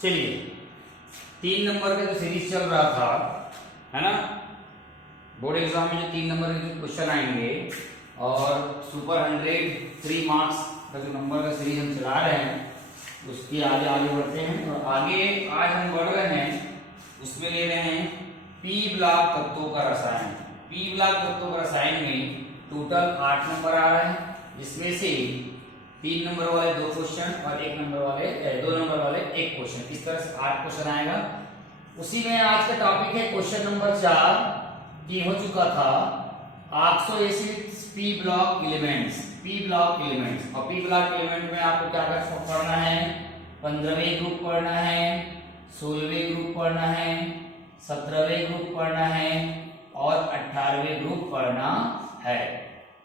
चलिए 3 नंबर का जो सीरीज चल रहा था, है ना, बोर्ड एग्जाम में जो 3 नंबर के जो क्वेश्चन आएंगे और सुपर 100 3 मार्क्स का जो नंबर का सीरीज हम चला रहे हैं उसके आगे आगे बढ़ते हैं। और आगे आज हम बढ़ रहे हैं, उसमें ले रहे हैं पी ब्लॉक तत्वों का रसायन। पी ब्लॉक तत्वों का रसायन में टोटल 8 नंबर आ रहे हैं, जिसमें से 3 नंबर वाले 2 क्वेश्चन और 2 नंबर वाले 1 क्वेश्चन, इस तरह से 8 क्वेश्चन आएगा। उसी में आज का टॉपिक है क्वेश्चन नंबर 4 की हो चुका था oxo acids P block elements. P block elements, और पी ब्लॉक एलिमेंट में आपको क्या क्या पढ़ना है, 15वें ग्रुप पढ़ना है, 16वें ग्रुप पढ़ना है, 17वें ग्रुप पढ़ना है और 18वें ग्रुप पढ़ना है।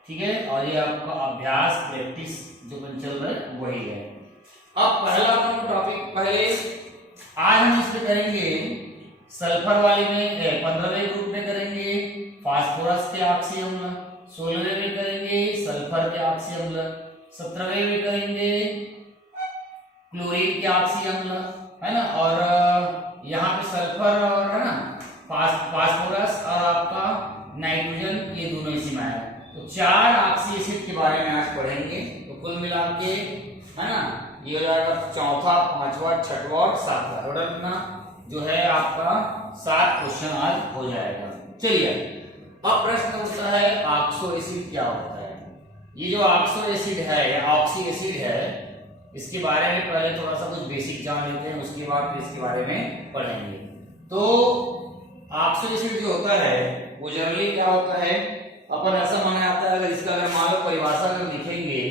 ठीक है, और ये आपका अभ्यास प्रैक्टिस जो चल रहा है वही है। अब पहला टॉपिक पहले आज हम इस पे करेंगे सल्फर वाले में 15वें ग्रुप में करेंगे फास्फोरस के ऑक्सी अम्ल, 16वें में करेंगे सल्फर के ऑक्सी अम्ल, 17वें में करेंगे क्लोरीन के ऑक्सी अम्ल, है ना, और यहाँ पे सल्फर और है ना फास्फोरस और आपका नाइट्रोजन, ये दोनों इसी में आएगा। तो 4 ऑक्सी एसिड के बारे में आज पढ़ेंगे। तो कुल मिला के है ना ये हो जाएगा 4था, 5वां, 6वां और 7वां, टोटल कितना जो है आपका 7 क्वेश्चन आज हो जाएगा। चलिए अब प्रश्न होता है ऑक्सो एसिड क्या होता है। ये जो ऑक्सो एसिड है या ऑक्सी एसिड है, इसके बारे में पहले थोड़ा सा कुछ बेसिक जान लेते हैं, उसके बाद फिर इसके बारे में पढ़ेंगे। तो ऑक्सो एसिड जो होता है वो जनरली क्या होता है, अपन ऐसा माना जाता है, अगर इसका अगर मान लो परिभाषा अगर लिखेंगे,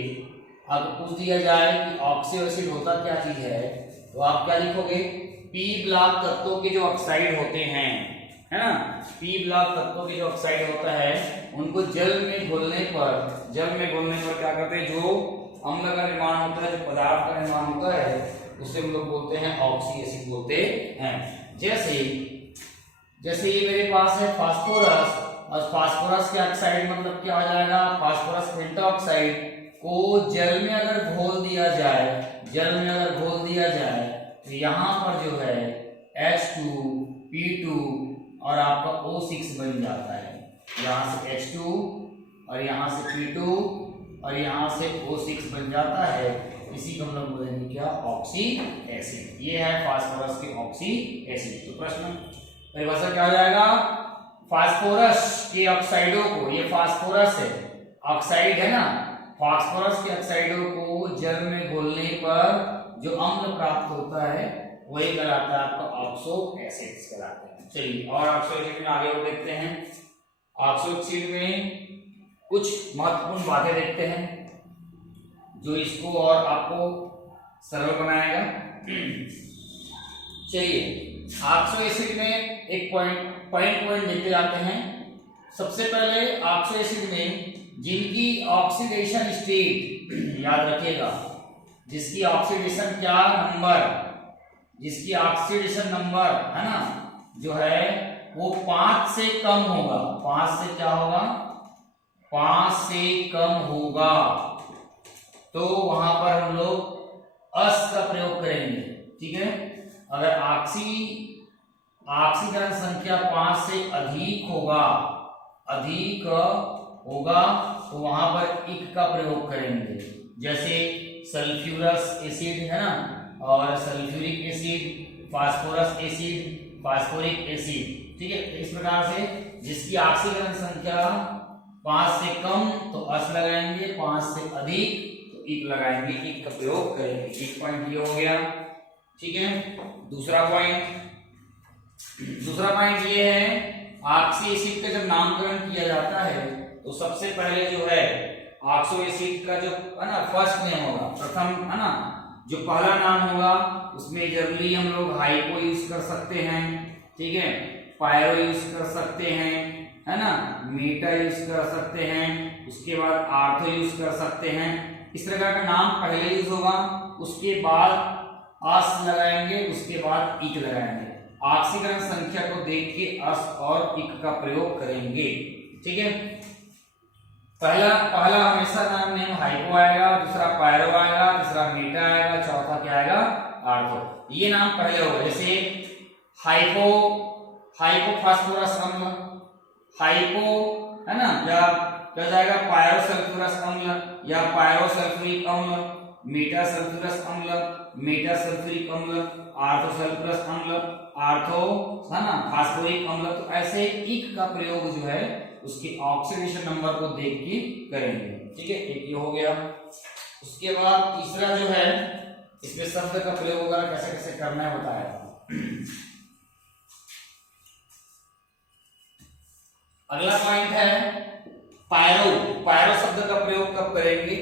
अगर पूछ दिया जाए कि ऑक्सो एसिड होता क्या चीज है, तो आप क्या लिखोगे, पी ब्लॉक तत्वों के जो ऑक्साइड होते हैं, है ना, पी ब्लॉक तत्वों के जो ऑक्साइड होता है उनको जल में घोलने पर क्या करते हैं, जो अम्ल का निर्माण होता है, जो पदार्थ का निर्माण होता है, उसे हम लोग बोलते हैं ऑक्सी एसिड बोलते हैं। जैसे ये मेरे पास है फास्फोरस, और फास्फोरस के ऑक्साइड मतलब क्या हो जाएगा, फास्फोरस पेंटॉक्साइड को जल में अगर घोल दिया जाए तो यहाँ पर जो है H2P2 और आपका O6 बन जाता है। यहाँ से H2 और यहाँ से P2 और यहाँ से O6 बन जाता है। इसी को हम लोग बोलेंगे क्या, ऑक्सी एसिड। ये है फास्फोरस के ऑक्सी एसिड। तो प्रश्न परिभाषा क्या हो जाएगा, फास्फोरस के ऑक्साइडों को, ये फास्फोरस है ऑक्साइड है ना, फास्फोरस के ऑक्साइडों को जल में घोलने पर जो अम्ल प्राप्त होता है वही कहलाता है आपका ऑक्सो एसिड्स कहलाते हैं। चलिए और ऑक्सो एसिड में आगे और देखते हैं। ऑक्सो एसिड में कुछ महत्वपूर्ण बातें देखते हैं जो इसको और आपको सरल बनाएगा। चलिए ऑक्सो एसिड में एक पॉइंट देखते जाते हैं। सबसे पहले ऑक्सो एसिड में जिनकी ऑक्सीडेशन स्टेट याद रखिएगा, जिसकी ऑक्सीडेशन नंबर है ना जो है वो 5 से कम होगा। 5 से क्या होगा, 5 से कम होगा तो वहां पर हम लोग अस का प्रयोग करेंगे। ठीक है, अगर ऑक्सीकरण संख्या 5 से अधिक होगा तो वहां पर इक का प्रयोग करेंगे। जैसे सल्फ्यूरस एसिड है ना, और sulphuric acid, phosphorus acid, phosphoric acid. ठीक है, इस प्रकार से जिसकी ऑक्सीकरण संख्या 5 से कम तो अस लगाएंगे, 5 से अधिक तो इक लगाएंगे, इक का प्रयोग करेंगे। एक पॉइंट ये हो गया। ठीक है, दूसरा पॉइंट ये है, ऑक्सी एसिड का जब नामकरण किया जाता है तो सबसे पहले जो है ऑक्सो एसिड का जो है ना फर्स्ट नेम होगा, प्रथम है ना, जो पहला नाम होगा उसमें जनरली हम लोग हाइपो यूज कर सकते हैं। ठीक है, पायरो यूज कर सकते हैं, है ना, मेटा यूज कर सकते हैं, उसके बाद आर्थो यूज कर सकते हैं। इस प्रकार का नाम पहले यूज होगा, उसके बाद अस लगाएंगे, उसके बाद इक लगाएंगे। ऑक्सीकरण संख्या को देख के अस और इक का प्रयोग करेंगे। ठीक है, पहला हमेशा नाम हाइपो आएगा, दूसरा पायरो आएगा, तीसरा मेटा आएगा, चौथा क्या आएगा आर्थो। ये नाम पहले होगा, जैसे हाइपोफॉस्फोरस अम्ल, हाइपो है ना, या क्या जाएगा पायरोसल्फ्यूरस अम्ल या पायरोसल्फ्यूरिक अम्ल, मेटासल्फ्यूरस अम्ल, मेटासल्फ्यूरिक अम्ल, आर्थोसल्फ्यूरस अम्ल, आर्थो है ना फास्फोरिक अम्ल। तो ऐसे इक का प्रयोग जो है उसके ऑक्सीडेशन नंबर को देख के करेंगे। ठीक है, एक ये हो गया। उसके बाद तीसरा जो है इसमें शब्द का प्रयोग वगैरह कैसे कैसे करना है बताया। अगला पॉइंट है पायरो। पायरो शब्द का प्रयोग कब करेंगे?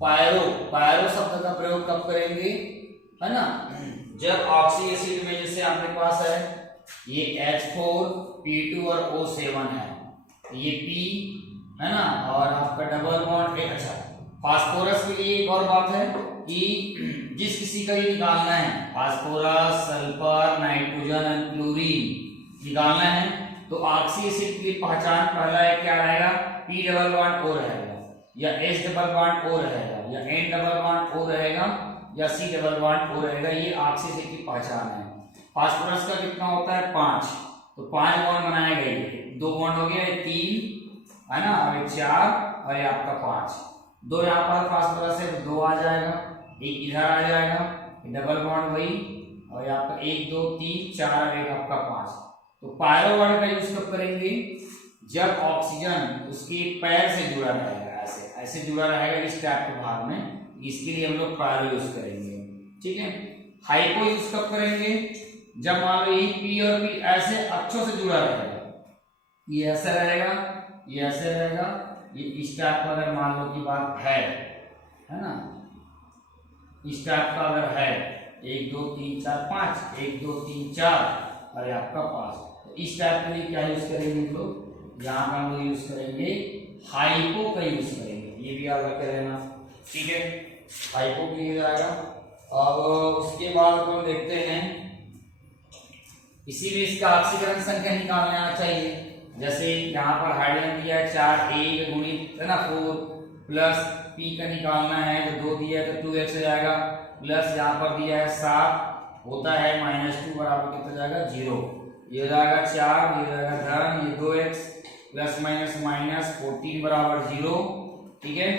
पायरो शब्द का प्रयोग कब करेंगे, है ना, जब ऑक्सी एसिड में जैसे आपके पास है ये H4 P2 और O7 है, ये P है ना, और आपका डबल बॉन्ड है। अच्छा, फास्फोरस के लिए एक और बात है कि जिस किसी का ये निकालना है, phosphorus, sulphur, nitrogen and chlorine निकालना है, तो ऑक्सी एसिड की पहचान पहला है क्या रहेगा, P डबल बॉन्ड O रहेगा, या H डबल बॉन्ड O रहेगा, या N डबल बॉन्ड O रहेगा, या C डबल बॉन्ड O रहेगा। ये ऑक्सी एसिड की पहचान है। फास्फोरस का कितना होता है 5, तो 5 बॉन्ड बनाए गए, 2 बॉन्ड हो गया, 3 है ना, और 4 और ये आपका 5, 2 यहाँ पर फास्फोरस है तो 2 आ जाएगा, एक इधर आ जाएगा, डबल बॉन्ड वही, और यहाँ पर 1 2 3 4 और एक आपका 5। तो पायरो वर्ड का यूज कब करेंगे, जब ऑक्सीजन उसके पैर से जुड़ा रहेगा, ऐसे ऐसे जुड़ा रहेगा इस टाइप के भाग में, इसके लिए हम लोग पायरो यूज करेंगे। ठीक है, हाइपो यूज कब करेंगे, जब मान लो ये पी और पी ऐसे अक्षों से जुड़ा रहेगा, ये ऐसे रहेगा, ये ऐसे रहेगा, ये इस टाइप का अगर मान लो की बात है ना, इस टाइप का अगर है 1 2 3 4 5, 1 2 3 4 और आपका 5, तो इस टाइप के लिए क्या यूज करेंगे हम लोग, यहाँ पर हम लोग यूज करेंगे हाइपो का यूज करेंगे, ये भी याद रखे रहना। ठीक है, हाइपो क्लियर आएगा। अब उसके बाद हम देखते हैं इसी में इसका ऑक्सीकरण संख्या निकालने आना चाहिए। जैसे यहाँ पर हाइड्रोजन दिया है 4, 1 गुणित है ना 4, प्लस P का निकालना है तो 2 दिया है तो 2x हो जाएगा, प्लस यहाँ पर दिया है 7 होता है -2 बराबर कितना जाएगा 0, ये हो जाएगा 4, ये हो जाएगा धन, ये 2x प्लस माइनस माइनस 14 बराबर 0। ठीक है,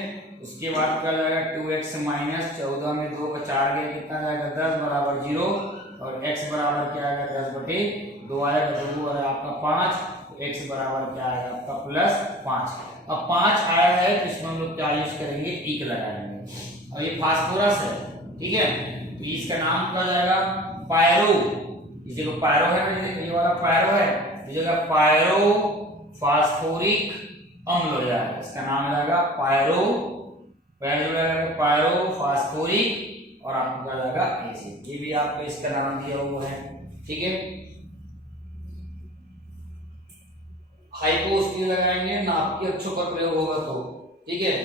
उसके बाद क्या जाएगा 2x माइनस 14 में 2 का 4 गया कितना जाएगा 10 बराबर 0, और x बराबर क्या आएगा 10/2 आएगा, 2 और आपका 5, तो x बराबर क्या आएगा आपका +5। अब 5 आया है तो इसमें हम लोग क्या यूज करेंगे, इक लगाएंगे। और ये फास्फोरस है, ठीक है, तो इसका नाम क्या जाएगा पायरो, इस जगह पायरो है ना, ये वाला पायरो है, इस जगह पायरो फास्फोरिक अम्ल हो जाएगा, इसका नाम हो जाएगा पायरो, पायरो फास्फोरिक और आपको क्या जाएगा एसिड, ये भी आपको इसका नाम दिया हुआ है। ठीक है, हाइपो उसके लगाएंगे नाप के अक्षों का प्रयोग होगा तो। ठीक है,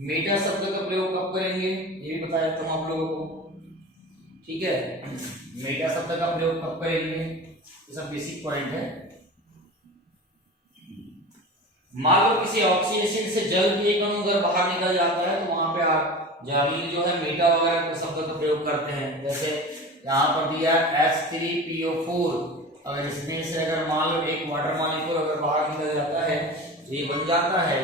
मेटा शब्द का प्रयोग कब करेंगे ये भी बताया था आप लोगों को। ठीक है, मेटा शब्द का प्रयोग कब करेंगे, ये सब बेसिक पॉइंट है। मान लो किसी ऑक्सी एसिड से जल के एक अणु अगर बाहर निकल जाता है तो वहां पे आप जनरली जो है मेटा वगैरह के शब्द का प्रयोग करते हैं। जैसे यहाँ पर दिया H3PO4, अगर इसमें से अगर मान लो एक वाटर मॉलिक्यूल अगर बाहर निकल जाता है तो ये बन जाता है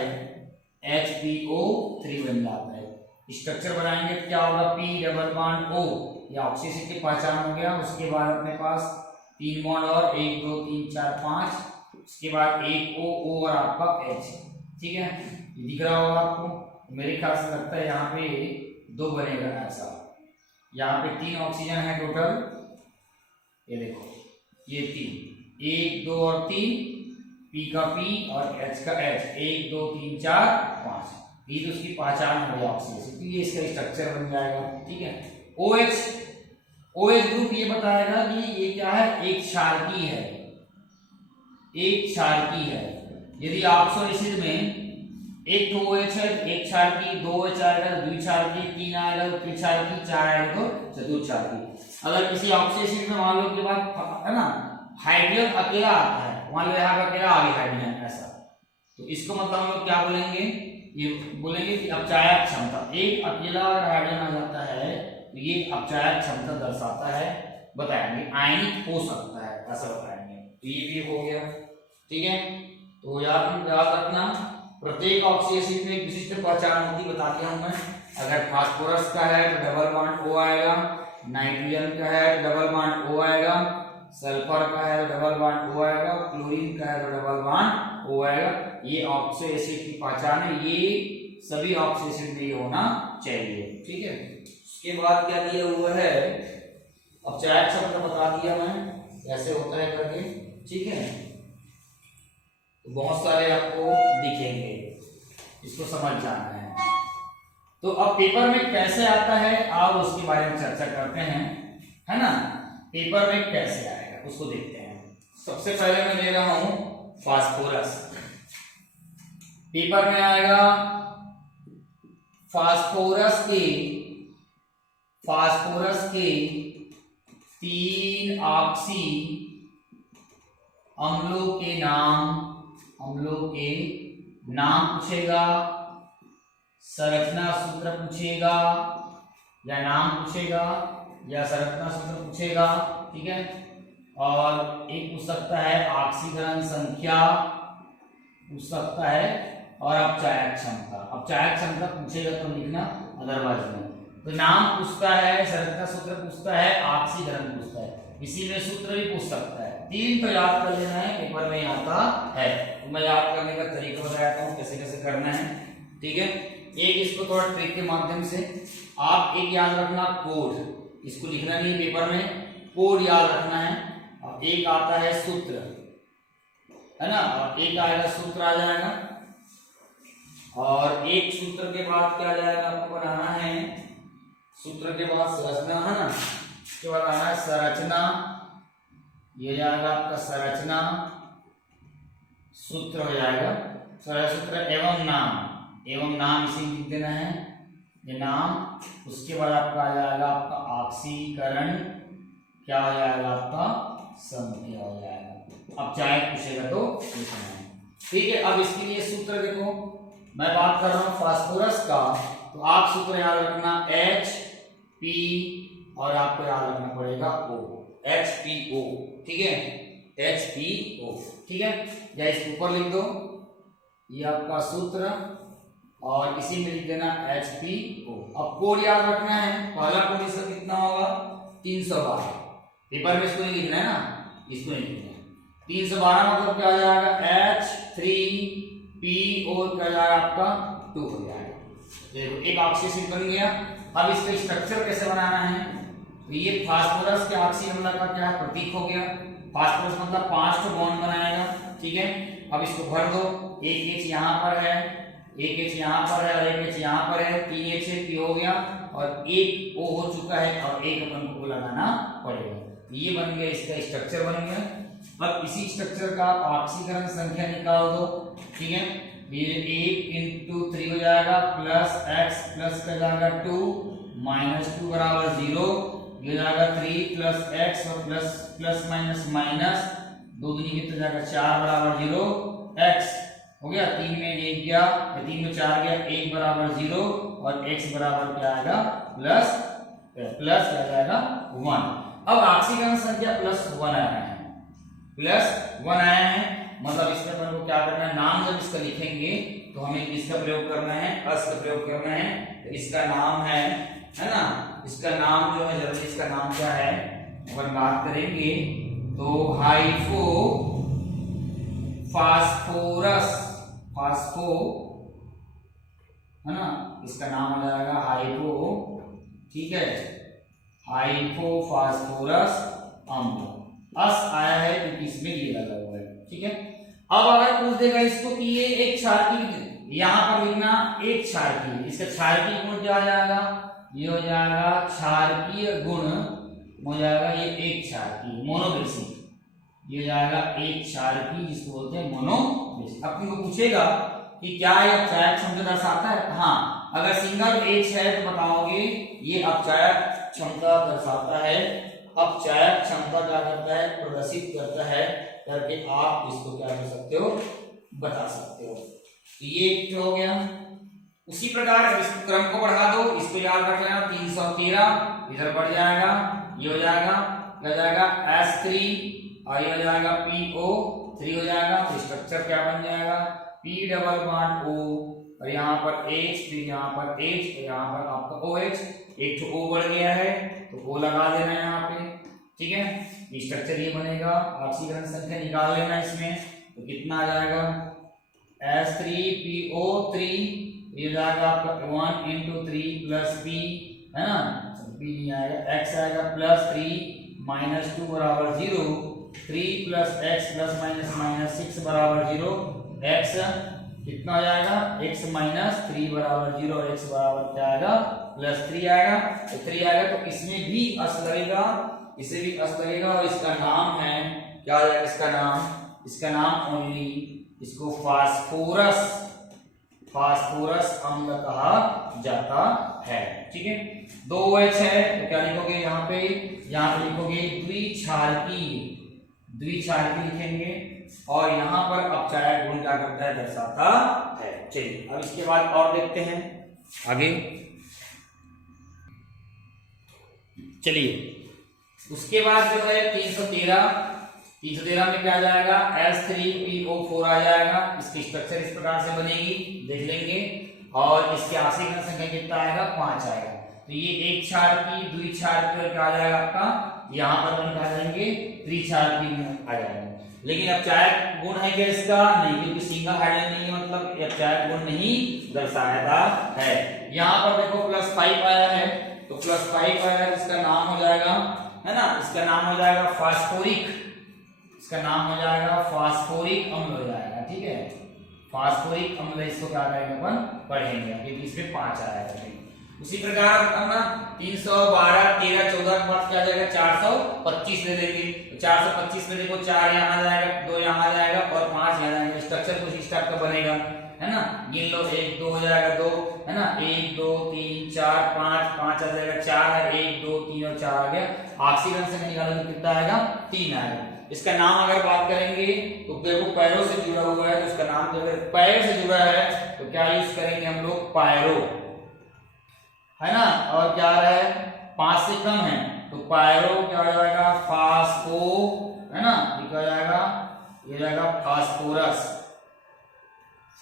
HPO3 बन जाता है। स्ट्रक्चर बनाएंगे तो क्या होगा P डबल बॉन्ड O, ये ऑक्सी एसिड की पहचान हो गया। उसके बाद अपने पास 3 बॉन्ड और 1 2 3 4 5, उसके बाद एक O और आपका H। ठीक है, ये दिख रहा होगा आपको, मेरे ख्याल से लगता है यहाँ पे 2 बनेगा ऐसा। यहाँ पे 3 ऑक्सीजन है टोटल, ये देखो ये 3, 1 2 और 3, P का P और H का H, 1 2 3 4 5, ये तो उसकी पहचान हो गई ऑक्सीजन, ये इसका स्ट्रक्चर बन जाएगा। ठीक है, OH ग्रुप ये बताएगा कि ये क्या है, एक क्षारकी है, एक क्षारकी है। यदि ऑक्सो एसिड में एक तो OH है, एक क्षारकी, 2 OH आएगा तो द्विक्षारकी, 3 आएगा तो त्रिक्षारकी, 4 आएगा तो चतुर्थक्षारकी। अगर किसी ऑक्सी एसिड में मान लो के बाद है ना हाइड्रोजन अकेला आता है, मान लो यहाँ पे अकेला आ गया हाइड्रोजन ऐसा, तो इसको मतलब हम लोग क्या बोलेंगे, ये बोलेंगे कि अपचायक क्षमता। एक अकेला हाइड्रोजन आ जाता है तो ये अपचायक क्षमता दर्शाता है, बताएंगे आयनिक हो सकता है ऐसा बताएंगे। तो ये भी हो गया, ठीक है। तो याद रखना प्रत्येक ऑक्सीजन एसिड में एक विशिष्ट पहचान होती, बता दिया हूं मैं। अगर फास्फोरस का है तो डबल बॉन्ड O आएगा, नाइट्रोजन का है तो डबल बॉन्ड O आएगा, सल्फर का है तो डबल बॉन्ड O आएगा, क्लोरीन का है तो डबल बॉन्ड O आएगा। ये ऑक्सो एसिड की पहचान है, ये सभी ऑक्सो एसिड में ये होना चाहिए, ठीक है। उसके बाद क्या दिया हुआ है, अपचायक क्षमता बता दिया मैं कैसे होता है करके, ठीक है। तो बहुत सारे आपको दिखेंगे, इसको समझ जाना है। तो अब पेपर में कैसे आता है आप उसके बारे में चर्चा करते हैं, है ना। पेपर में कैसे आएगा उसको देखते हैं। सबसे पहले मैं ले रहा हूं फास्फोरस। पेपर में आएगा फास्फोरस के 3 ऑक्सी अम्लों के नाम पूछेगा, संरचना सूत्र पूछेगा, या नाम पूछेगा या संरचना सूत्र पूछेगा, ठीक है। और एक पूछ सकता है ऑक्सीकरण संख्या पूछ सकता है, और अपचायक क्षमता पूछेगा तो लिखना, अदरवाइज नहीं। तो नाम पूछता है, संरचना सूत्र पूछता है, ऑक्सीकरण पूछता है, इसी में सूत्र भी पूछ सकता है। 3 तो याद कर लेना है, पेपर में आता है। तो मैं याद करने का तरीका बताता हूँ कैसे कैसे करना है, ठीक है। एक इसको थोड़ा ट्रिक के माध्यम से आप एक याद रखना कोड, इसको लिखना नहीं पेपर में, कोड याद रखना है। अब एक आता है सूत्र, है ना, और एक आएगा सूत्र आ जाएगा, और एक सूत्र के बाद क्या आ जाएगा आपको बनाना है, सूत्र के बाद संरचना, है ना, उसके बाद आना है संरचना, ये जाएगा आपका संरचना सूत्र हो जाएगा, सूत्र एवं नाम इसी लिख देना है, ये नाम। उसके बाद आपका आ जाएगा आपका ऑक्सीकरण, क्या हो जाएगा आपका संख्या हो जाएगा। अब चाहे पूछेगा तो लिखना है, ठीक है। अब इसके लिए सूत्र देखो, मैं बात कर रहा हूं फास्फोरस का, तो आप सूत्र याद रखना HP, और आपको याद रखना पड़ेगा O, HPO, ठीक है, HPO, ठीक है। या इसके ऊपर लिख दो, ये आपका सूत्र, और इसी में लिख देना HPO। अब कोड याद रखना है, पहला कोड इसका कितना होगा 312, पेपर में इसको नहीं लिखना है ना, इसको नहीं लिखना है। 312 मतलब क्या हो जाएगा H3PO, क्या जाएगा आपका 2 हो जाएगा। देखो एक ऑक्सीजन बन गया। अब इसका स्ट्रक्चर कैसे बनाना है, तो ये फास्फोरस के ऑक्सी अम्ल का क्या प्रतीक हो गया, फास्फोरस मतलब 5 बॉन्ड बनाएगा, ठीक है। अब इसको भर दो, एक H यहाँ पर है, एक H यहाँ पर है, और एक H यहाँ पर है, 3 H P हो गया, और एक O हो चुका है, और एक अपन को लगाना पड़ेगा। ये बन गया, इसका स्ट्रक्चर बन गया। अब इसी स्ट्रक्चर का ऑक्सीकरण संख्या निकाल दो, ठीक है। ये 1 × 3 हो जाएगा, प्लस x प्लस का जाएगा 2 -2 बराबर 0, ये जाएगा 3 + x और प्लस माइनस माइनस 2 दूनी कितना जाएगा 4 बराबर 0, x हो गया, 3 में 1 गया, 3 में 4 गया, 1 बराबर 0, और x बराबर क्या आएगा प्लस क्या जाएगा 1। अब ऑक्सीकरण संख्या +1 आया है, +1 आया है, मतलब इसमें अपन को क्या करना है, नाम जब इसका लिखेंगे तो हमें किसका प्रयोग करना है, अस का प्रयोग करना है। तो इसका नाम है ना, इसका नाम जो है, जल्दी इसका नाम क्या है अपन बात करेंगे, तो हाइफो फास्फोरस, फास्फो, है ना, इसका नाम हो जाएगा हाइपो, ठीक है, हाइपो फास्फोरस अम्ल। अस आया है क्योंकि इसमें ये लगा हुआ है, ठीक है। अब अगर पूछ देगा इसको कि ये एक क्षारकीय, यहां पर लिखना एक क्षारकीय, इसका क्षारकीय गुण क्या हो जाएगा, ये हो जाएगा क्षारकीय गुण हो जाएगा, ये एक क्षारकीय मोनोबेसिक, ये जाएगा एक क्षारकीय, जिसको बोलते हैं मोनोबेसिक। अब तुमको पूछेगा कि क्या ये अपचायक क्षमता दर्शाता है, हाँ, अगर सिंगल H है तो बताओगे ये अपचायक क्षमता दर्शाता है, अपचायक क्षमता क्या करता है, प्रदर्शित करता है करके आप इसको क्या कर सकते हो, बता सकते हो। तो ये एक हो गया। उसी प्रकार इस क्रम को बढ़ा दो, इसको याद रख लेना 313 इधर बढ़ जाएगा, ये हो जाएगा क्या हो जाएगा S3 और ये हो जाएगा PO3 हो जाएगा। तो स्ट्रक्चर क्या बन जाएगा P डबल बॉन्ड O और यहाँ पर H, फिर यहाँ पर H और यहाँ पर आपका OH, एक तो O बढ़ गया है तो O लगा देना है यहाँ पे, ठीक है। स्ट्रक्चर ये बनेगा, ऑक्सीकरण संख्या निकाल लेना इसमें, तो कितना आ जाएगा S3PO3, ये जाएगा आपका 1 × 3 + P है ना, P नहीं आएगा, X आएगा +3 - 2 बराबर 0, 3 + X ± -6 बराबर 0, X कितना हो जाएगा X - 3 बराबर 0 और X बराबर क्या आएगा +3 आएगा। तो 3 आएगा तो इसमें भी अस लगेगा, इसे भी अस लगेगा और इसका नाम है क्या हो जाएगा, इसका नाम ओनली इसको फास्फोरस अम्ल कहा जाता है, ठीक है। 2 OH है तो क्या लिखोगे यहाँ पे लिखोगे द्विक्षारकी लिखेंगे और यहाँ पर अपचायक गुण क्या करता है दर्शाता है। चलिए अब इसके बाद और देखते हैं आगे। चलिए उसके बाद जो है 313 में क्या आ जाएगा S3PO4 आ जाएगा। इसकी स्ट्रक्चर इस प्रकार से बनेगी, देख लेंगे, और इसके आश्रित संख्या कितना आएगा 5 आएगा। तो ये एक क्षारकी, द्विक्षारकी और क्या आ जाएगा आपका, यहाँ पर हम क्या करेंगे त्रिक्षारकी आ जाएगा। लेकिन अपचायक गुण है क्या इसका, नहीं, क्योंकि सिंगल हाइड्रोजन नहीं है, मतलब अपचायक गुण नहीं दर्शाया है। यहाँ पर देखो +5 आया है, तो +5 आया है, इसका नाम हो जाएगा है ना, इसका नाम हो जाएगा फास्फोरिक, इसका नाम हो जाएगा फास्फोरिक अम्ल हो जाएगा, ठीक है। फास्फोरिक अम्ल इसको क्या करेंगे अपन पढ़ेंगे, क्योंकि इसमें 5 आया है। उसी प्रकार अपना 312 13 14 के बाद क्या आ जाएगा 425 ले लेंगे। तो 425 में देखो 4 यहाँ आ जाएगा, 2 यहाँ आ जाएगा और 5 यहाँ जाएगा। स्ट्रक्चर कुछ इस टाइप का बनेगा, है ना, गिन लो, 1 2 हो जाएगा 2, है ना, 1 2 3 4 5 5 आ जाएगा, 4 है, 1 2 3 और 4 आ गया। ऑक्सीजन से निकालोगे तो कितना आएगा 3 आएगा। इसका नाम अगर बात करेंगे तो देखो पैरो से जुड़ा हुआ है, तो इसका नाम जो पैर से जुड़ा है तो क्या यूज करेंगे हम लोग पायरो, है ना, और क्या है 5 से कम है तो पायरो क्या हो जाएगा फास्फो, है ना, ये क्या हो जाएगा, ये जाएगा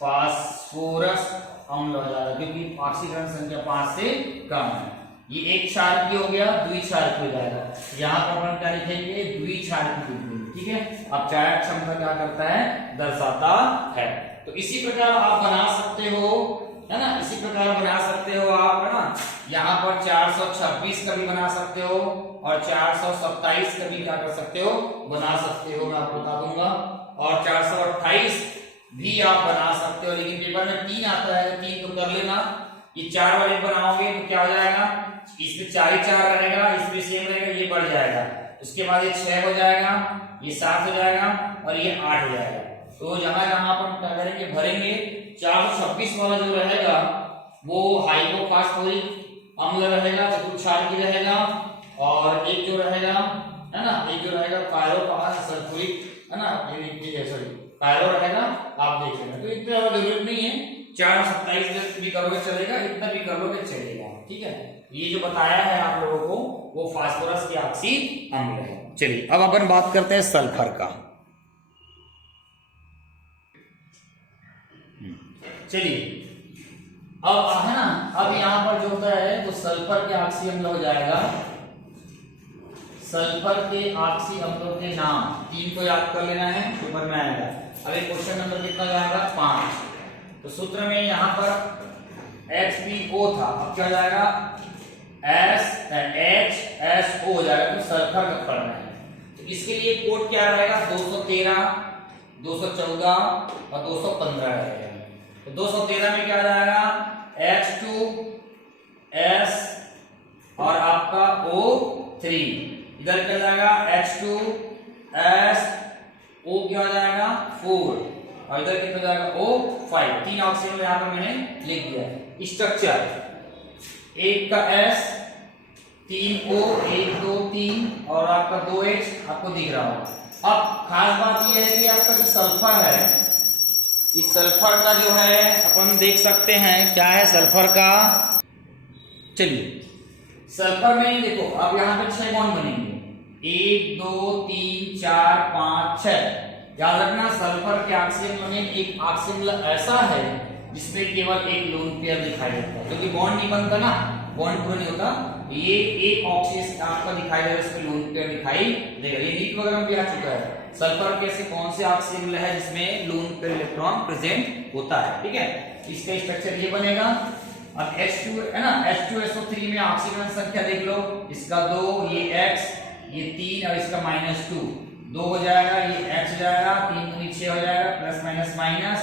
फास्फोरस अम्ल हो जाएगा, क्योंकि ऑक्सीकरण संख्या 5 से कम है। ये एक क्षारकी हो गया, द्विक्षारकी हो जाएगा। यहाँ पर अपन क्या लिखेंगे द्विक्षारकी लिखेंगे, ठीक है। अब अपचायक क्षमता क्या करता है दर्शाता है। तो इसी प्रकार आप बना सकते हो, है ना, इसी प्रकार बना सकते हो आप, है ना। यहाँ पर 426 का भी बना सकते हो और 427 का भी क्या कर सकते हो बना सकते हो, मैं आपको बता दूंगा, और 428 भी आप बना सकते हो। लेकिन पेपर में 3 आता है, 3 तो कर लेना। ये 4 वाले बनाओगे तो क्या हो जाएगा, इसमें 4 ही 4 रहेगा, इसमें सेम रहेगा, ये बढ़ जाएगा। उसके बाद ये 6 हो जाएगा, ये 7 हो जाएगा और ये 8 हो जाएगा। तो जहां जहां अपन क्या करेंगे भरेंगे, 426 वाला जो रहेगा वो हाइपोफॉस्फोरिक अम्ल रहेगा, चतुर्क्षारकी रहेगा, और एक जो रहेगा, है ना, एक जो रहेगा सल्फ्यूरिक, है ना, सॉरी पायरो रहेगा, आप देख लेना। तो इतना जरूरत नहीं है, 427 भी करोगे चलेगा, इतना भी करोगे चलेगा, ठीक है। ये जो बताया है आप लोगों को वो फास्फोरस की ऑक्सी अम्ल है। चलिए अब अपन बात करते हैं सल्फर का। चलिए अब है ना, अब यहाँ पर जो होता है तो सल्फर के ऑक्सी अम्ल हो जाएगा। सल्फर के ऑक्सी अम्लों के नाम 3 को याद कर लेना है, पेपर में आएगा। अभी क्वेश्चन नंबर कितना जाएगा 5। तो सूत्र में यहाँ पर HPO था, अब क्या जाएगा HSO हो जाएगा, तो सल्फर का पढ़ना है। तो इसके लिए कोड क्या रहेगा 213, 214 और 215 रहेगा। तो 213 में क्या जाएगा H2S और आपका O3, इधर क्या जाएगा H2S, O क्या हो जाएगा 4 और इधर कितना जाएगा O5। 3 ऑक्सीजन यहाँ पर मैंने लिख दिया है। स्ट्रक्चर 1 का S, 3 O, 1 2 3 और आपका 2H आपको दिख रहा होगा। अब खास बात यह है कि आपका जो सल्फर है, इस सल्फर का जो है अपन देख सकते हैं क्या है सल्फर का। चलिए सल्फर में देखो अब यहाँ पे 6 बॉन्ड बनेंगे, 1 2 3 4 5 6। याद रखना सल्फर के ऑक्सीजन में एक ऑक्सीजन ऐसा है जिसमें केवल एक लोन पेयर दिखाई देता है, क्योंकि बॉन्ड नहीं बनता ना, बॉन्ड पूरा नहीं होता। ये एक ऑक्सीजन आपका दिखाई दे रहा है, इसमें लोन पेयर दिखाई देगा। ये नीट वगैरह में भी आ चुका है, सल्फर के ऐसे कौन से ऑक्सीजन है जिसमें लोन पेयर इलेक्ट्रॉन प्रेजेंट होता है। ठीक है, इसका स्ट्रक्चर ये बनेगा। अब H2 है ना, H2SO3 में ऑक्सीजन संख्या देख लो, इसका 2, ये X, ये 3 और इसका -2, 2 हो जाएगा, ये H हो जाएगा, 3 दूनी 6 हो जाएगा, प्लस माइनस माइनस,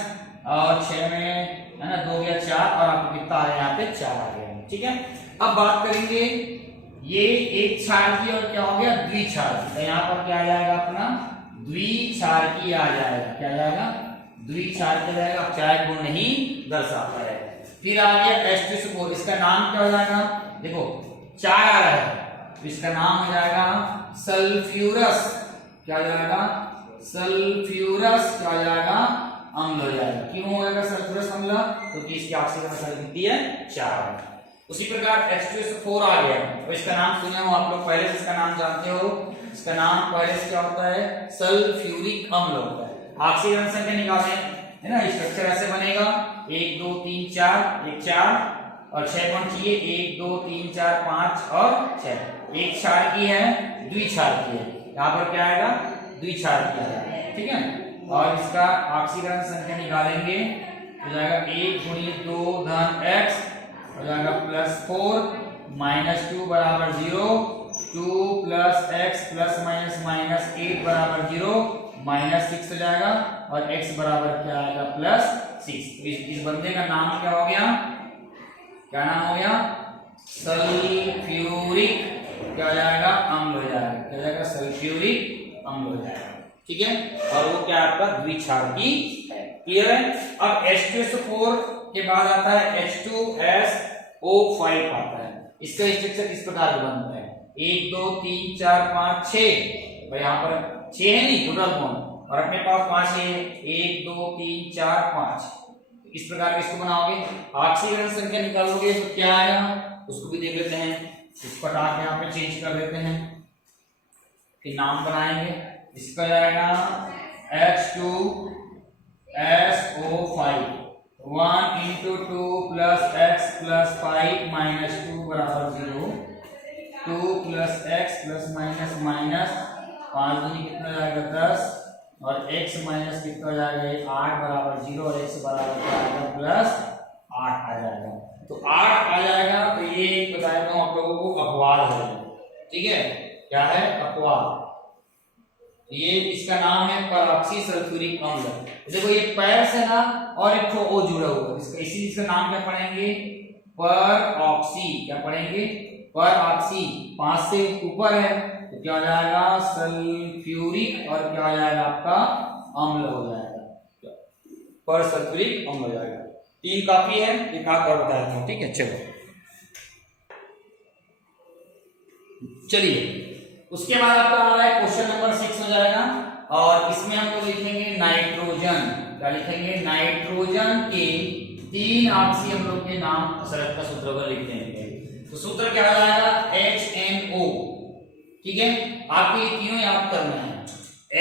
और 6 में है ना 2 या 4, और आपको कितना आ रहा है यहाँ पे 4 आ गया। ठीक है, अब बात करेंगे ये एक क्षारकीय और क्या हो गया द्विक्षारकीय, तो यहाँ पर क्या आ जाएगा अपना द्विक्षारकीय आ जाएगा, क्या आ जाएगा द्विक्षारकीय जाएगा। अब चार गुण नहीं दर्शाता है। फिर आ गया H2SO4, इसका नाम क्या हो जाएगा, देखो 4 आ रहा है, तो इसका नाम हो जाएगा सल्फ्यूरस, क्या हो जाएगा सल्फ्यूरस, क्या हो जाएगा अम्ल हो जाएगा। क्यों हो जाएगा सल्फ्यूरस अम्ल, क्योंकि इसकी ऑक्सीजन संख्या कितनी है 4। उसी प्रकार H2SO4 आ गया, तो इसका नाम सुने हो आप लोग पहले से, इसका नाम जानते हो, इसका नाम पहले से क्या होता है सल्फ्यूरिक अम्ल होता है। ऑक्सीजन संख्या निकालें है ना, स्ट्रक्चर ऐसे बनेगा 1 2 3 4, 1 4 और 6 बॉन्ड चाहिए, 1 2 3 4 5 और 6। एक क्षारकीय है द्विक्षारकीय है, यहाँ पर क्या आएगा द्विक्षारकीय है। ठीक है, और इसका ऑक्सीजन संख्या निकालेंगे, हो जाएगा 1 × 2 धन x हो जाएगा +4 -2 बराबर 0, 2 + x ± -8 बराबर 0, -6 हो जाएगा, और x बराबर क्या आएगा +6। इस बंदे का नाम क्या हो गया, क्या नाम हो गया सल्फ्यूरिक, क्या हो जाएगा अम्ल हो जाएगा, क्या हो जाएगा सल्फ्यूरिक अम्ल हो जाएगा। ठीक है, और वो क्या आपका द्विक्षारकीय है। क्लियर है। अब H2SO4 के बाद आता है H2SO5 आता है। इसका स्ट्रक्चर किस प्रकार का बनता है, 1 2 3 4 5 6, और यहाँ पर 6 है नहीं टोटल बॉन्ड, और अपने पास 5 है, 1 2 3 4 5। इस प्रकार का इसको बनाओगे, ऑक्सीजन संख्या निकालोगे तो क्या आएगा उसको भी देख लेते हैं। इस पर आके यहाँ पे चेंज कर देते हैं, फिर नाम बनाएंगे, इसका जाएगा H2SO5, 1 × 2 + x + 5 - 2 बराबर 0, 2 + x ± -, 5 दूनी कितना जाएगा 10, और x माइनस कितना हो जाएगा 8 बराबर 0, और x बराबर क्या आएगा +8 आ जाएगा। तो 8 आ जाएगा, तो ये बताया था आप लोगों को अपवाद है। ठीक है, क्या है अपवाद, ये इसका नाम है परऑक्सी सल्फ्यूरिक अम्ल। देखो ये पैर से ना और एक ओ जुड़ा हुआ है, इसका इसी इसका नाम क्या पढ़ेंगे परऑक्सी, क्या पढ़ेंगे परऑक्सी, 5 से ऊपर है तो क्या हो जाएगा सल्फ्यूरिक, और क्या हो जाएगा आपका अम्ल हो जाएगा, पर सल्फ्यूरिक अम्ल हो जाएगा। 3 काफी है, एक आध और बताया था। ठीक है, चलिए उसके बाद आपका आ रहा है क्वेश्चन नंबर 6 हो जाएगा, और इसमें हम लोग लिखेंगे नाइट्रोजन, क्या लिखेंगे नाइट्रोजन के 3 ऑक्सी हम लोग के नाम शरत का सूत्र पर लिख देंगे। तो सूत्र क्या आ जाएगा HNO। ठीक है, आपको ये तीनों याद करना है।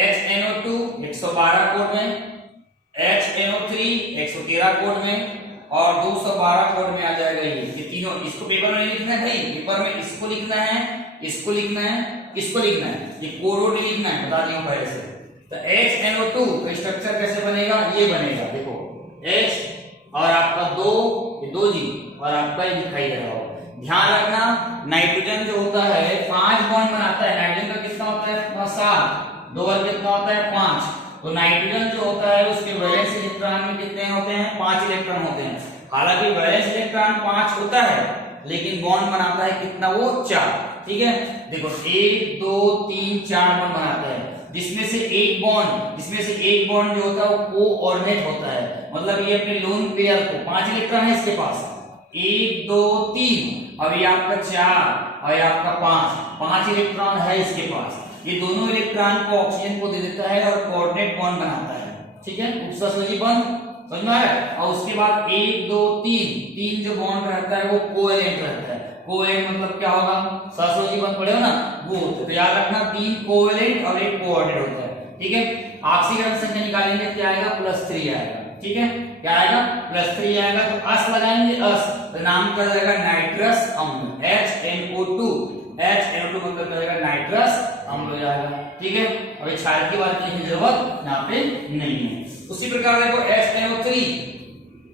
HNO2 112 कोड में, HNO3 113 कोड में, और 212 कोड में आ जाएगा ये तीनों। इसको पेपर में लिखना है भाई, पेपर में इसको लिखना है, इसको लिखना है, इसको लिखना है, ये कोड लिखना है, बता दिया पहले से। तो HNO2 का स्ट्रक्चर कैसे बनेगा, ये बनेगा, देखो H और आपका 2 जी, और आपका ये दिखाई दे रहा होगा। ध्यान रखना नाइट्रोजन जो होता है 5 बॉन्ड बनाता है, नाइट्रोजन का कितना होता है 7, 2 और कितना होता है 5। तो नाइट्रोजन जो होता है उसके वैलेंस इलेक्ट्रॉन में कितने होते हैं 5 इलेक्ट्रॉन होते हैं। हालांकि वैलेंस इलेक्ट्रॉन 5 होता है, लेकिन बॉन्ड बनाता है कितना वो 4। ठीक है, देखो 1 2 3 4 बॉन्ड बनाता है, जिसमें से एक बॉन्ड जो होता है वो कोऑर्डिनेट होता है, मतलब ये अपने लोन पेयर को 5 इलेक्ट्रॉन है इसके पास, 1 2 3, और ये आपका 4 और ये आपका 5 इलेक्ट्रॉन है इसके पास। ये दोनों इलेक्ट्रॉन को ऑक्सीजन को दे देता है और कोऑर्डिनेट बॉन्ड बनाता है। ठीक है, उपसर्जनी बॉन्ड समझ में आया। और उसके बाद 1 2 3 जो बॉन्ड रहता है वो कोवैलेंट रहता है, कोवेलेंट मतलब क्या होगा, सहसंयोजी बंध पढ़े हो ना वो होते हैं। तो याद रखना 3 कोवेलेंट और 1 कोऑर्डिनेट होता है, ठीक है। ऑक्सीकरण संख्या निकालेंगे क्या आएगा, +3 आएगा, ठीक है। क्या आएगा, +3 आएगा। तो अस लगाएंगे, अस तो नाम क्या जाएगा, नाइट्रस अम्ल, HNO2, HNO2 मतलब क्या जाएगा, नाइट्रस अम्ल हो जाएगा, ठीक है। अब ये क्षार की बात लिखने की जरूरत यहाँ पे नहीं है। उसी प्रकार देखो HNO3,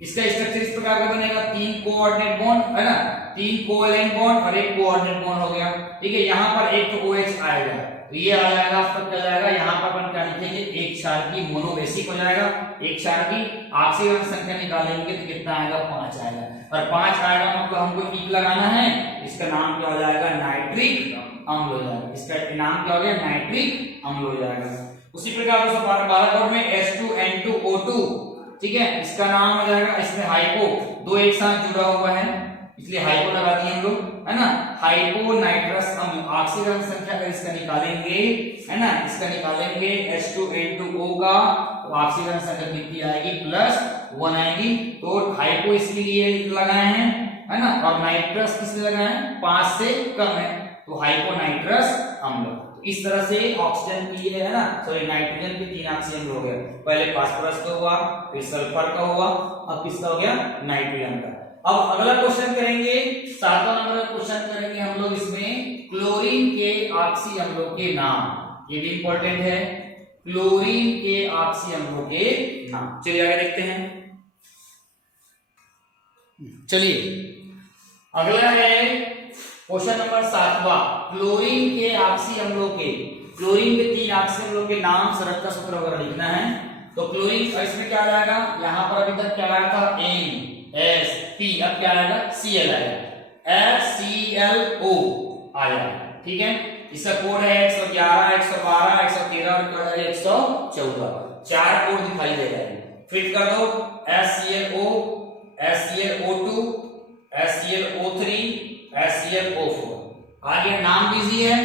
इसका स्ट्रक्चर इस प्रकार का बनेगा, 3 कोऑर्डिनेट बॉन्ड है ना, 3 कोवेलेंट बॉन्ड और 1 कोऑर्डिनेट बॉन्ड हो गया, ठीक है। यहाँ पर एक तो OH आएगा, तो ये आ जाएगा आपका क्या जाएगा, यहाँ पर अपन क्या लिखेंगे, एक क्षार की मोनोबेसिक हो जाएगा, एक क्षार की ऑक्सीकरण संख्या निकालेंगे तो कितना आएगा, 5 आएगा। और 5 आएगा मतलब हमको टिक लगाना है, इसका नाम क्या हो जाएगा, नाइट्रिक अम्ल हो जाएगा, इसका नाम क्या हो गया, नाइट्रिक अम्ल हो जाएगा। उसी प्रकार से 12 में H2N2O2, ठीक है, इसका नाम हो जाएगा, इसमें हाइपो 2 एक साथ जुड़ा हुआ है इसलिए हाइपो लगा दिए हम लोग, है ना। हाइपो नाइट्रस अम्ल, ऑक्सीकरण संख्या अगर इसका निकालेंगे, है ना, इसका निकालेंगे H2N2O का, तो ऑक्सीकरण संख्या कितनी आएगी, +1 आएगी। तो हाइपो इसके लिए लगाए हैं, है ना, और नाइट्रस किसने लगाए हैं, 5 से कम है, तो हाइपो नाइट्रस अम्ल। इस तरह से ऑक्सीजन की है ना, सॉरी नाइट्रोजन के 3 ऑक्सीजन हो गए, पहले फास्फोरस का हुआ, फिर सल्फर का हुआ, अब किसका हो गया, नाइट्रोजन का। अब अगला क्वेश्चन करेंगे, 7वां नंबर का क्वेश्चन करेंगे हम लोग इसमें, क्लोरीन के ऑक्सी अम्लों के नाम, ये भी इंपॉर्टेंट है, क्लोरीन के ऑक्सी अम्लों के नाम। चलिए आगे देखते हैं। चलिए अगला है क्वेश्चन नंबर 7वां, क्लोरीन के ऑक्सी अम्लों के, क्लोरीन के 3 ऑक्सी अम्लों के नाम, संरचना सूत्र वगैरह लिखना है। तो क्लोरीन इसमें क्या आ जाएगा, यहाँ पर अभी तक क्या आया था, NSP, अब क्या आएगा, Cl आएगा, FClO आया, ठीक है। इसका कोड है 111, 112, 113 और 114, 4 कोड दिखाई दे रहे हैं। फिट कर दो, HClO, HClO2, HClO3, HClO4। आगे नाम दीजिए,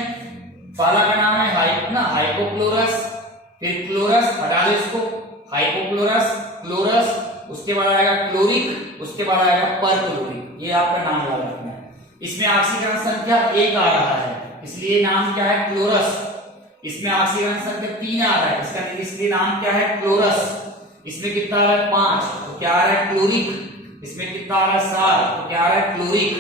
पहला का नाम है ना हाइपोक्लोरस, फिर क्लोरस, हटा दो इसको, हाइपोक्लोरस, क्लोरस, उसके बाद आएगा क्लोरिक, उसके बाद आएगा परक्लोरिक, ये आपका नाम याद रखना है। इसमें ऑक्सीकरण संख्या 1 आ रहा है, इसलिए नाम क्या है, क्लोरस। इसमें ऑक्सीकरण संख्या 3 आ रहा है, इसलिए नाम क्या है, क्लोरस। इसमें कितना आ रहा है, 5, तो क्या आ रहा है, क्लोरिक। इसमें कितना आ रहा है, 7, तो क्या आ रहा है, क्लोरिक।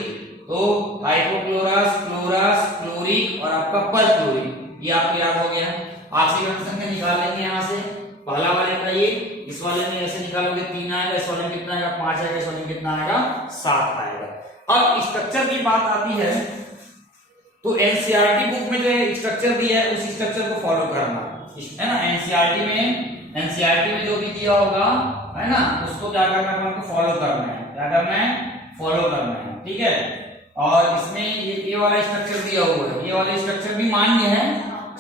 तो हाइपोक्लोरस, क्लोरस, क्लोरिक और आपका परक्लोरिक, ये आपको याद हो गया। ऑक्सीकरण संख्या निकाल लेंगे यहाँ से, पहला वाले का ये, इस वाले में ऐसे निकालोगे 3 आएगा, इस वाले में कितना आएगा, 5 आएगा, इस वाले में कितना आएगा, 7 आएगा। अब स्ट्रक्चर की बात आती है, तो एनसीईआरटी बुक में जो स्ट्रक्चर दिया है उस स्ट्रक्चर को फॉलो करना है ना। एनसीईआरटी में जो भी दिया होगा, है ना, उसको क्या करना है, हमको फॉलो करना है, क्या करना है, फॉलो करना है, ठीक है। और इसमें ये वाला स्ट्रक्चर दिया हुआ है, ये वाला स्ट्रक्चर भी मान्य है,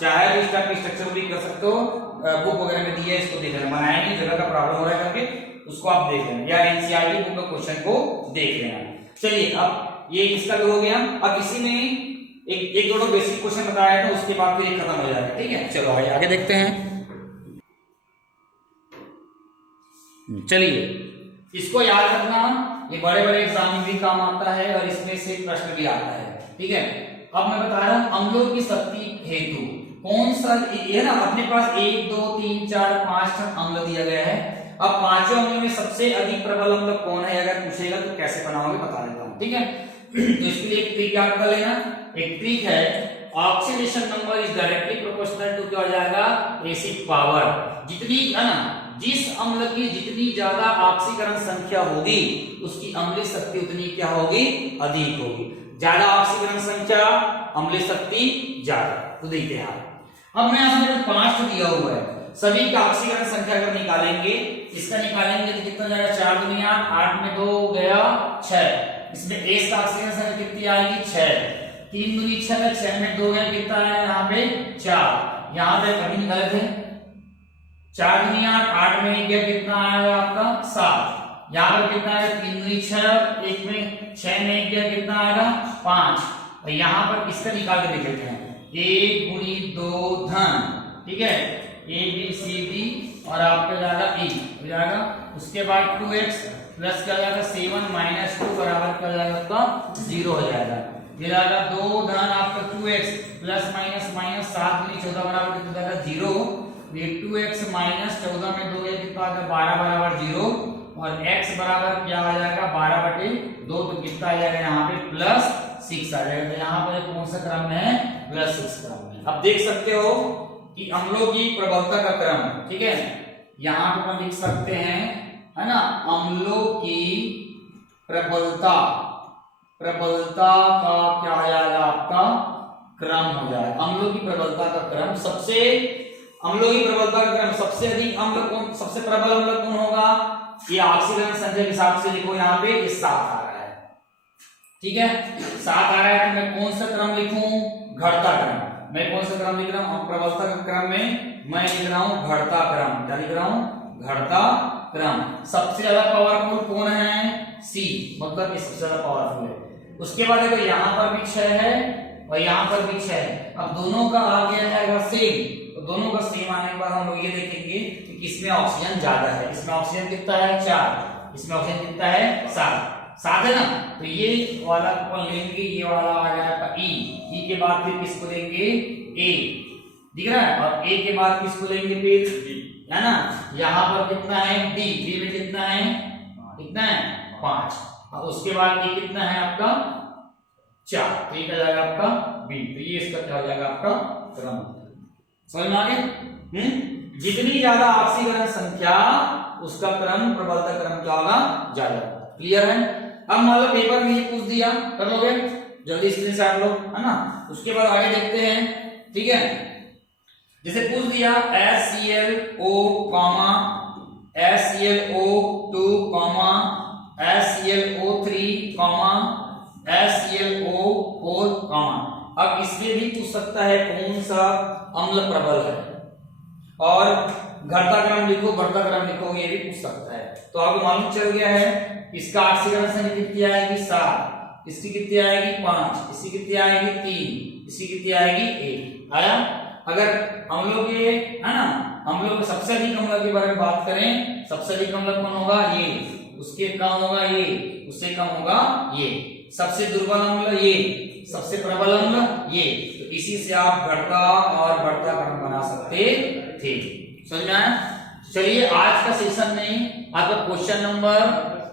चाहे भी स्ट्रक्चर भी कर सकते हो, बुक वगैरह में दिया है, इसको देख लेना, बनाया नहीं, जगह का प्रॉब्लम हो रहा है करके उसको आप देख लेना, या एनसीईआरटी बुक का क्वेश्चन को देख लेना। चलिए अब ये इसका भी हो गया। अब इसी में एक दो बेसिक क्वेश्चन बताया था, उसके बाद फिर खत्म हो जाएगा, ठीक है। चलो आगे देखते हैं। चलिए इसको याद रखना, ये बड़े बड़े एग्जाम में भी काम आता है और इसमें से प्रश्न भी आता है, ठीक है। अब मैं बता रहा हूं अम्लों की शक्ति हेतु कौन सा, ये ना अपने पास 1 2 3 4 5 अम्ल दिया गया है। अब पांचों अम्लों में सबसे अधिक प्रबल अम्ल कौन है, अगर पूछेगा तो कैसे बनाओगे बता देता हूं, ठीक है। तो इसके लिए एक ट्रिक याद कर लेना, एक ट्रिक है, oxidation number is directly proportional to क्या हो जाएगा, एसिड पावर। जितनी है ना, जिस अम्ल की जितनी ज्यादा ऑक्सीकरण संख्या होगी उसकी अम्लीय शक्ति उतनी क्या होगी, अधिक होगी। ज्यादा ऑक्सीकरण संख्या, अम्लीय शक्ति ज्यादा। तो देखते हैं अब मैं यहाँ पे 5 दिया हुआ है, सभी का ऑक्सीकरण संख्या अगर निकालेंगे, इसका निकालेंगे तो कितना जाएगा, 4 दूनी 8, 8 में 2 गया 6। इसमें एस का ऑक्सीकरण संख्या कितनी आएगी, 6, 3 दूनी 6, 6 में 2 गया, कितना आया यहाँ पे 4। यहाँ पे अभी निकाले थे 4 दूनी 8, 8 में गया, कितना आया आपका 7। यहाँ पर कितना आएगा, 3 दूनी 6, 1 में 6 में गया, कितना आएगा 5। और यहाँ पर इसका निकाल के देख लेते हैं, 1 गुणी 2 धन, ठीक है, A B C D और आपका जाएगा E हो जाएगा। उसके बाद 2x प्लस क्या हो जाएगा 7 माइनस 2 बराबर क्या हो जाएगा आपका 0 हो जाएगा। ये जाएगा 2 धन आपका 2x प्लस माइनस माइनस 7 गुनी 14 बराबर कितना जाएगा 0। ये 2x माइनस 14 में 2 ये कितना आ जाएगा 12 बराबर 0 और x बराबर क्या आ जाएगा 12/2 तो कितना आ जाएगा यहाँ पे प्लस 6 आ जाएगा। तो यहाँ पर कौन सा क्रम में है प्लस 6 क्रम में। अब देख सकते हो कि अम्लों की प्रबलता का क्रम, ठीक है, यहाँ पे हम लिख सकते हैं है ना, अम्लों की प्रबलता का क्या हो जाएगा आपका क्रम हो जाएगा। अम्लों की प्रबलता का क्रम अम्लों की प्रबलता का क्रम सबसे अधिक अम्ल कौन, सबसे प्रबल अम्ल कौन होगा, ये ऑक्सीकरण संख्या के हिसाब से लिखो यहाँ पे ये 7 आ रहा है, ठीक है 7 आ रहा है। तो मैं कौन सा क्रम लिखूं, घटता क्रम। मैं कौन सा क्रम लिख रहा हूं, प्रबलता का क्रम में मैं लिख रहा हूं घटता क्रम। क्या लिख रहा हूं, घटता क्रम। सबसे ज्यादा पावरफुल कौन है, सी, मतलब ये सबसे ज्यादा पावरफुल है। उसके बाद देखो यहाँ पर भी 6 है और यहाँ पर भी 6 है। अब दोनों का आ गया है अगर सेम, तो दोनों का सेम आने के बाद हम लोग ये देखेंगे कि किसमें ऑक्सीजन ज्यादा है। इसमें ऑक्सीजन कितना है 4, इसमें ऑक्सीजन कितना है 7 है ना। तो ये वाला कौन लेंगे, ये वाला आ जाएगा ई के बाद फिर किसको लेंगे ए, दिख रहा है, और ए के बाद किसको लेंगे फिर डी, है ना। यहाँ पर कितना है डी में कितना है 5 और उसके बाद ये कितना है आपका 4, तो ये क्या जाएगा आपका बी। तो ये इसका क्या हो जाएगा आपका क्रम। समझ में आ गया। जितनी ज्यादा ऑक्सीकरण संख्या उसका क्रम, प्रबलता क्रम क्या होगा ज्यादा। क्लियर है। अब मान लो पेपर में ये पूछ दिया, कर लोगे जल्दी स्क्रीनशॉट लो, है ना। उसके बाद आगे देखते हैं, ठीक है। जैसे पूछ दिया HClO, HClO2, HClO3, HClO4, अब इसमें भी पूछ सकता है कौन सा अम्ल प्रबल है, और घटता क्रम लिखो, बढ़ता क्रम लिखो, ये भी पूछ सकता है। तो आपको मालूम चल गया है इसका ऑक्सीकरण संख्या कितनी आएगी 7, इसकी कितनी आएगी 5, इसकी कितनी आएगी 3, इसकी कितनी आएगी 1 आया। अगर अम्लों के, है ना, अम्लों के सबसे अधिक अम्ल के बारे में बात करें, सबसे अधिक अम्ल कौन होगा ये, उसके कम होगा ये, उससे कम होगा ये। सबसे दुर्बल अम्ल ये, सबसे प्रबल अम्ल ये। तो इसी से आप घटता और बढ़ता क्रम बना सकते थे। समझ में आया। चलिए आज का सेशन में आपका question number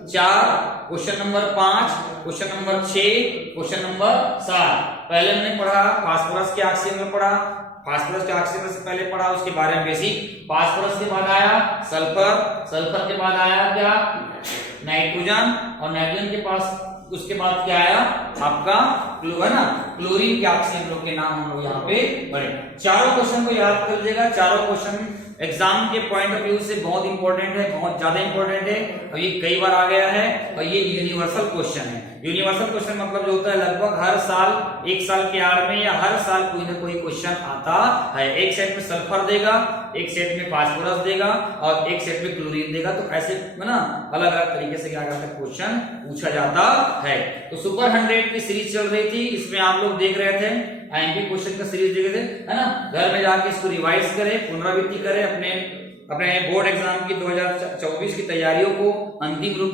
4, question number 5, question number 6, question number 7। पहले हमने पढ़ा फास्फोरस के ऑक्सीजन में पढ़ा, फास्फोरस के ऑक्सीजन से पहले पढ़ा, उसके बारे में बेसिक। फास्फोरस के बाद आया सल्फर, सल्फर के बाद आया क्या नाइट्रोजन, और नाइट्रोजन के पास उसके बाद क्या आया आपका है ना क्लोरीन के ऑक्सीजन लोग के नाम हम लोग यहाँ पे पढ़े। चारों क्वेश्चन को याद कर लीजिएगा। चारों क्वेश्चन एग्जाम के पॉइंट ऑफ व्यू से बहुत इंपॉर्टेंट है, बहुत ज्यादा इंपॉर्टेंट है, और ये कई बार आ गया है, और ये यूनिवर्सल क्वेश्चन है। यूनिवर्सल क्वेश्चन मतलब जो होता है लगभग हर साल, एक साल के आड़ में या हर साल कोई ना कोई क्वेश्चन आता है। एक सेट में सल्फर देगा, एक सेट में फास्फोरस देगा, और एक सेट में क्लोरीन देगा। तो ऐसे ना अलग अलग तरीके से क्या करता है क्वेश्चन पूछा जाता है। तो सुपर 100 की सीरीज चल रही थी, इसमें आप लोग देख रहे थे आईएमपी क्वेश्चन का सीरीज देखे थे, है ना। घर में जाके इसको रिवाइज करें, पुनरावृत्ति करें, अपने बोर्ड एग्जाम की 2024 की तैयारियों को अंतिम रूप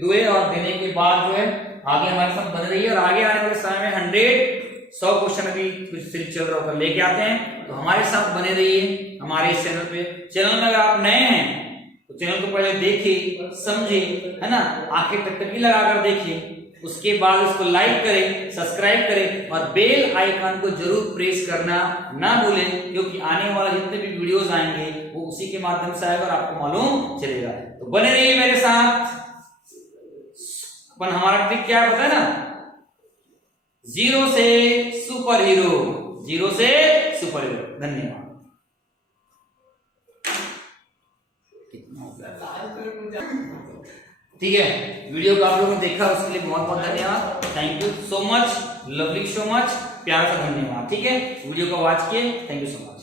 दुए और देने के बाद जो है आगे हमारे साथ बने रहिए। और आगे आने वाले समय में 100 क्वेश्चन अभी सीरीज चल रहा होगा लेके आते हैं, तो हमारे साथ बने रहिए हमारे इस चैनल पे। चैनल में अगर आप नए हैं तो चैनल को पहले देखिए, समझे, है ना, आंखें टकटकी लगाकर देखिए, उसके बाद उसको लाइक करें, सब्सक्राइब करें, और बेल आइकन को जरूर प्रेस करना ना भूलें, क्योंकि आने वाला जितने भी वीडियोस आएंगे वो उसी के माध्यम से आएगा और आपको मालूम चलेगा। तो बने रहिए मेरे साथ। अपन हमारा ट्रिक क्या है पता है ना, 0 से सुपर हीरो, 0 से सुपर हीरो। धन्यवाद। ठीक है, वीडियो को आप लोगों ने देखा उसके लिए बहुत बहुत धन्यवाद। Thank you so much, lovely so much, प्यार का धन्यवाद। ठीक है, वीडियो को वॉच किए, थैंक यू सो मच।